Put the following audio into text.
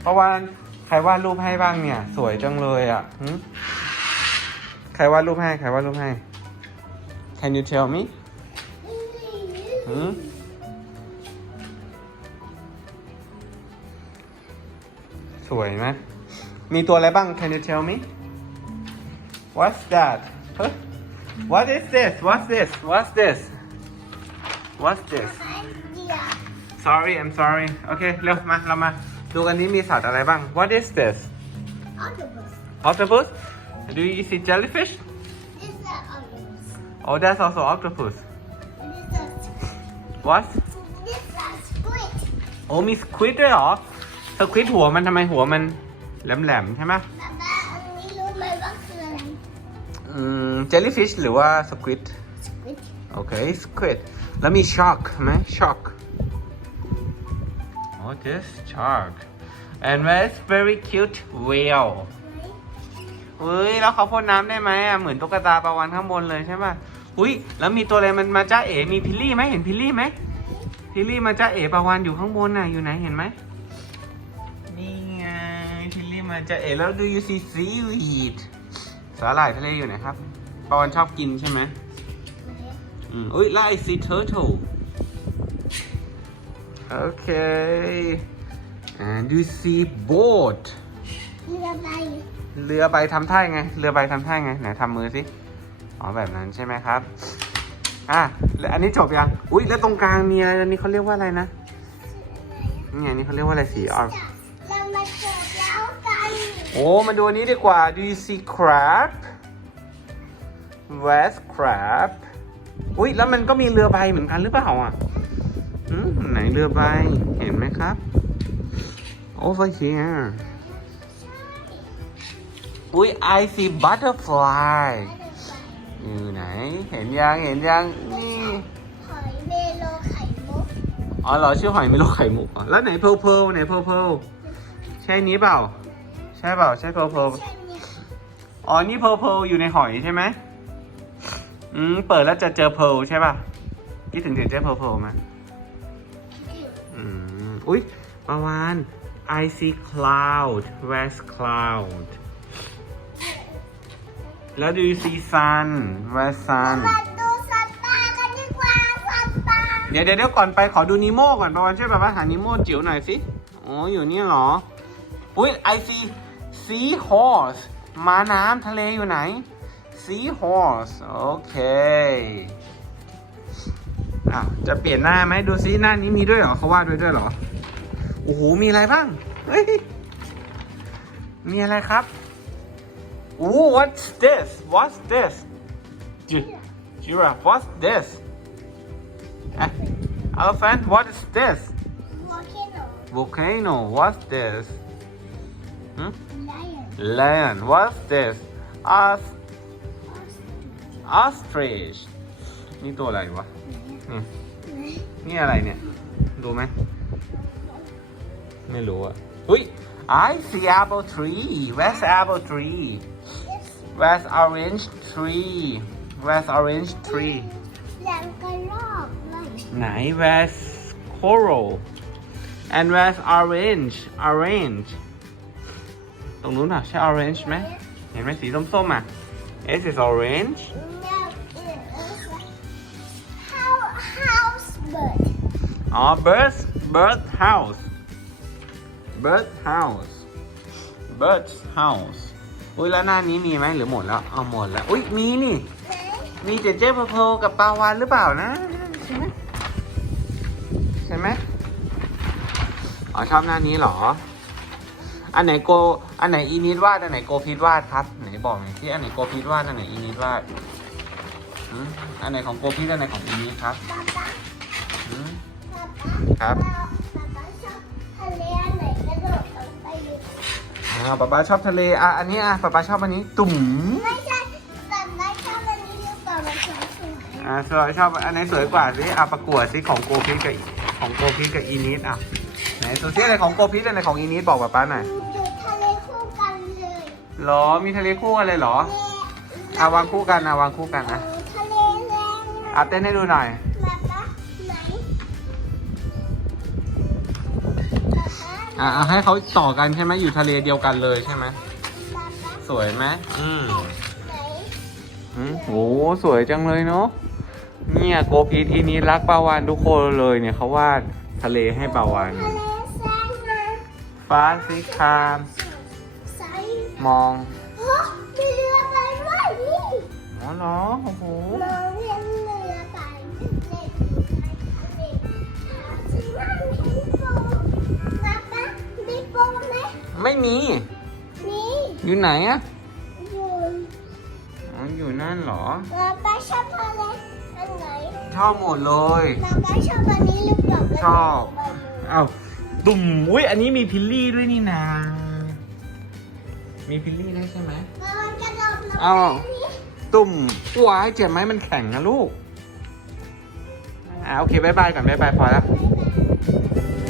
เพราะว่าใครวาดรูปให้บ้างเนี่ย สวยจังเลยอ่ะใครวาดรูปให้ใครวาดรูปให้ Can you tell me สวยไหมมีตัวอะไรบ้าง Can you tell me What's that huh? What is this What's this What's this What's this Sorry I'm sorry โอเคเร็วมาเรามาดูกันนี้มีสัตว์อะไรบ้าง What is this Octopus Do you see jellyfish Oh that's also octopus What โอ้มีสควิดด้วยเหรอสควิดหัวมันทำไมหัวมันแหลมๆใช่ไหมjellyfish หรือว่า squid โอเค squid แล้วมี shark ไหม shark Oh this shark and that's very cute whale เฮ้ยแล้วเขาพ่นน้ำได้ไหมอ่ะเหมือนตุ๊กตาปลาวาฬข้างบนเลยใช่ไหมอุ้ยแล้วมีตัวอะไรมันมาจ้าเอ๋มีพิลลี่ไหมเห็นพิลลี่ไหมพิลลี่มาจ้าเอ๋ปลาวาฬอยู่ข้างบนน่ะอยู่ไหนเห็นไหมนี่ไงพิลลี่มาจ้าเอ๋แล้ว do you see seaweed สาหร่ายทะเลอยู่ไหนครับปลาวาฬชอบกินใช่ไหมอุ้ยแล้ว I see turtle โอเค and do you see boat เรือใบทำท่าไงเรือใบทำท่าไงไหนทำมือสิอ๋อแบบนั้นใช่ไหมครับแล้วอันนี้จบยังอุ้ยแล้วตรงกลางมีอะไรอันนี้เขาเรียกว่าอะไรนะนี่อันนี้เขาเรียกว่าอะไรสีออกเรามาจบแล้วกันโอ้มาดูอันนี้ดีกว่า Do you see crab Where's crab อุ้ยแล้วมันก็มีเรือใบเหมือนกันหรือเปล่าอ่ะไหนเรือใบเห็นไหมครับ Over here อุ้ย I see butterfly อยู่ไหนเห็นยังนี่หอยเมโลไข่มุกอ๋อเหรอชื่อหอยเมโลไข่มุกอ๋อแล้วไหนเพลไหนเพลใช่นี้เปล่าใช่เปล่าใช่เพลอ๋อนี่เพลอยู่ในหอยใช่ไหมเปิดแล้วจะเจอเพลใช่ป่ะคิดถึงเสียงเจ๊เพลไหมอุ๊ยปาวาน I see cloud where's cloud แล้ว do you see sun where's sun มาดูสัตว์ป่ากันดีกว่าสัตว์ป่าเดี๋ยวก่อนไปขอดูนิโม่ก่อนปาวานช่วยแบบว่าหานิโม่จิ๋วหน่อยสิอ๋ออยู่นี่เหรออุ๊ย I see seahorse ม้าน้ำทะเลอยู่ไหน seahorse โอเคจะเปลี่ยนหน้าไหมดูซิหน้านี้มีด้วยเหรอเขาวาดไว้ด้วยเหรอโอ้โหมีอะไรบ้างเฮ้ยมีอะไรครับโอ้ what's this giraffe what's this elephant what is this volcano what's this lion what's this ostrich นี่ตัวอะไรวะนี่อะไรเนี่ยดูไหมไม่รู้อ่ะอุ้ย I see apple tree where's apple tree where's orange tree where's orange tree แหลมกระรอกไหน where's coral and where's orange ตรงนู้นอ่ะใช่ orange ไหมเห็นไหมสีส้มๆอ่ะ This is orangeอ๋อ bird houseอุ้ยแล้วหน้านี้มีไหมหรือหมดแล้วเอาหมดแล้วอุ้ยมีนี่มีเจเจเพลกับปลาวาฬหรือเปล่านะใช่ไหมอ๋อชอบหน้านี้เหรออันไหนอีนิดวาดอันไหนโกพีทวาดครับไหนบอกหน่อยที่อันไหนโกพีทวาดอันไหนอีนิดวาดอันไหนของโกพีทอันไหนของอีนิดครับครับป๊าชอบทะเลอันนี้ป๊าชอบอันนี้ตุ่มไม่ใช่แต่ไม่ชอบอันนี้ดีกว่ามันสวยชอบอันไหนสวยกว่าสิประกวดสิของโกพีทกับอีนิดไหนตัวที่อะไรของโกพีทอะไรของอีนิดบอกป๊าหน่อยอยู่ทะเลคู่กันเลยหรอมีทะเลคู่กันเลยเหรอวางคู่กันวางคู่กันนะทะเลแรงเต้นให้ดูหน่อยแบบไหน เอาให้เขาต่อกันใช่ไหมอยู่ทะเลเดียวกันเลยใช่ไหม ป๊าป๊า สวยไหมไหน โหสวยจังเลยเนาะเนี่ยโกพีทีนี้รักปลาวานทุกคนเลยเนี่ยเขาวาดทะเลให้ปลาวาน ทะเลแสงนะ ฟ้าสีคราม ใส มอง โอ้มีเรือไปด้วยนี่ อ๋อเหรอโอ้โห มองเห็นเรือไปเล่นในทะเลหาที่นั่งมีโป๊ะป๊าป๊ามีโป๊ะไหม ไม่มี นี่ อยู่ไหนอะ อยู่ อ๋ออยู่นั่นเหรอ ป๊าป๊าชอบทะเลอันไหน ชอบหมดเลย ป๊าป๊าชอบอันนี้หรือเปล่า ชอบ เอ้าตุ่มอุ้ยอันนี้มีพิลลี่ด้วยนี่นา มีพิลลี่ด้วยใช่ไหม มันกระโดดลง อ้าว ไปนี่ ตุ่มว้ายเจ็บไหมมันแข็งนะลูกโอเคบายบายก่อนบายบายพอแล้ว บ๊ายบาย